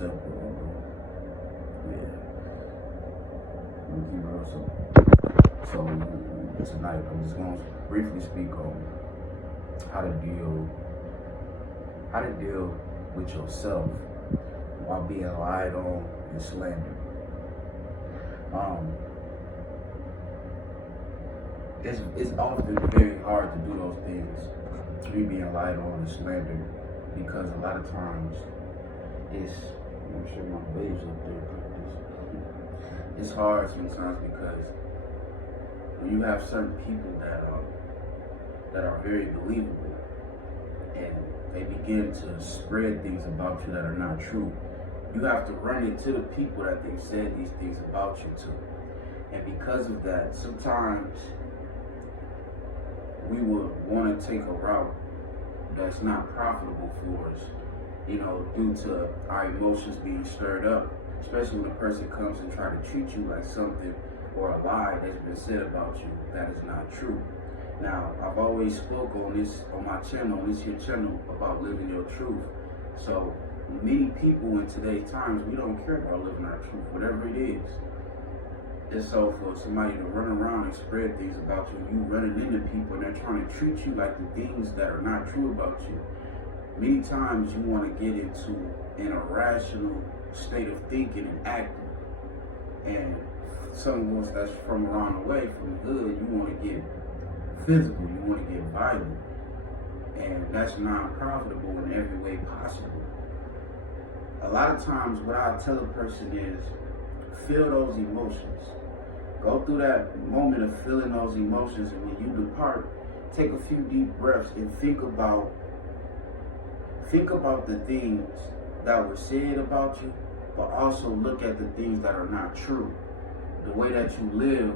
simple. Yeah. So tonight I'm just going to briefly speak on how to deal with yourself while being lied on and slandered. It's often very hard to do those things, me being lied on and slandered, because a lot of times I'm sure my waves up there. It's hard sometimes because when you have certain people that are very believable and they begin to spread things about you that are not true, you have to run into the people that they've said these things about you to. And because of that, sometimes we would want to take a route that's not profitable for us, due to our emotions being stirred up, especially when a person comes and try to treat you like something or a lie that's been said about you that is not true. Now, I've always spoke on this here channel, about living your truth. So many people in today's times, we don't care about living our truth, whatever it is. And so for somebody to run around and spread things about you running into people and they're trying to treat you like the things that are not true about you, many times you want to get into an irrational state of thinking and acting. And someone that's from around the way, from the hood, you want to get physical, you want to get violent. And that's non-profitable in every way possible. A lot of times what I tell a person is, feel those emotions. Go through that moment of feeling those emotions, and when you depart, take a few deep breaths and think about the things that were said about you, but also look at the things that are not true. The way that you live,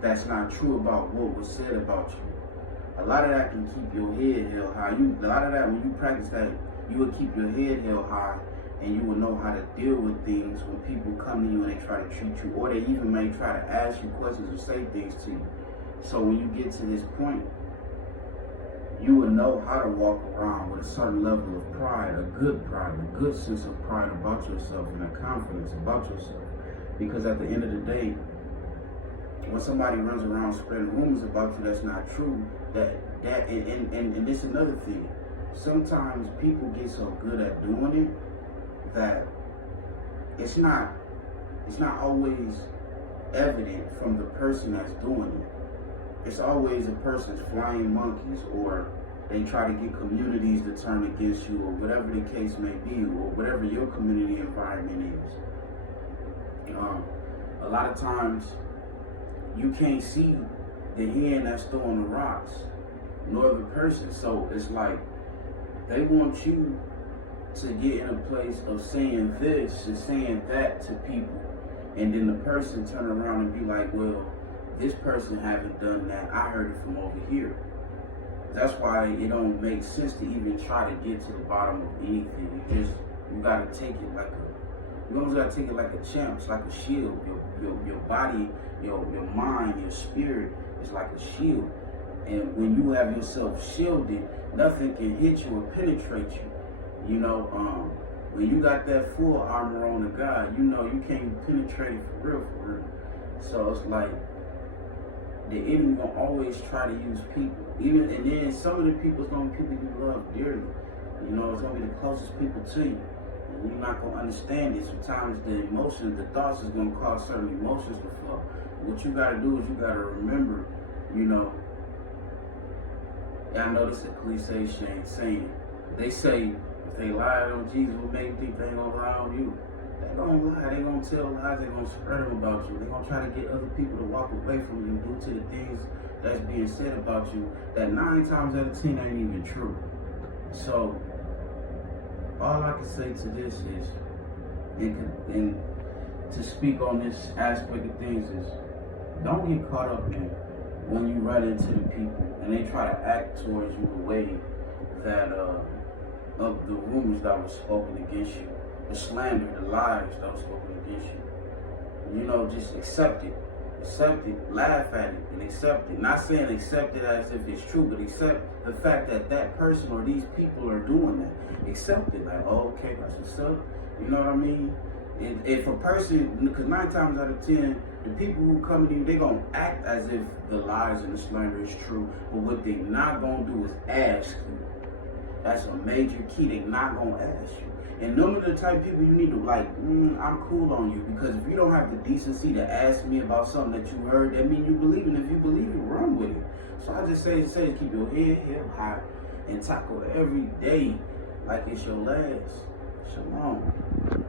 that's not true about what was said about you. A lot of that can keep your head held high. A lot of that, when you practice that, you will keep your head held high, and you will know how to deal with things when people come to you and they try to treat you, or they even may try to ask you questions or say things to you. So when you get to this point, you will know how to walk around with a certain level of pride, a good sense of pride about yourself and a confidence about yourself. Because at the end of the day, when somebody runs around spreading rumors about you that's not true, and this is another thing. Sometimes people get so good at doing it that it's not always evident from the person that's doing it. It's always a person's flying monkeys, or they try to get communities to turn against you, or whatever the case may be, or whatever your community environment is. A lot of times you can't see the hand that's throwing the rocks, nor the person. So it's like they want you to get in a place of saying this and saying that to people, and then the person turn around and be like, well, this person haven't done that, I heard it from over here. That's why it don't make sense to even try to get to the bottom of anything. You gotta take it like you almost gotta take it like a champ. It's like a shield. Your body, your mind, your spirit is like a shield. And when you have yourself shielded, nothing can hit you or penetrate you. When you got that full armor on of God, you can't penetrate it for real. So it's like the enemy gonna always try to use people. And then some of the people is gonna be people you love dearly. It's gonna be the closest people to you. And you're not gonna understand it. Sometimes the emotions, the thoughts is gonna cause certain emotions to flow. What you gotta do is you gotta remember, I know this is a cliche saying. They say if they lied on Jesus, what make you think they ain't gonna lie on you? They gonna lie, they gonna tell lies, they gonna spread them about you. They gonna try to get other people to walk away from you due to the things that's being said about you that 9 times out of 10 ain't even true. So all I can say to this is, and to speak on this aspect of things is, don't get caught up in when you run into the people and they try to act towards you the way that of the rumors that were spoken against you, the slander, the lies that were spoken against you. Just accept it. accept it, laugh at it, and accept it. Not saying accept it as if it's true, but accept the fact that that person or these people are doing that. Accept it, like, oh, okay, that's what's up. You know what I mean? And if a person, because 9 times out of 10, the people who come to you, they gonna act as if the lies and the slander is true, but what they not gonna do is ask you. That's a major key. They not gonna ask you. And them are the type of people you need to like, I'm cool on you. Because if you don't have the decency to ask me about something that you heard, that means you believe it. If you believe it, run with it. So I just say keep your head held high and tackle every day like it's your last. Shalom.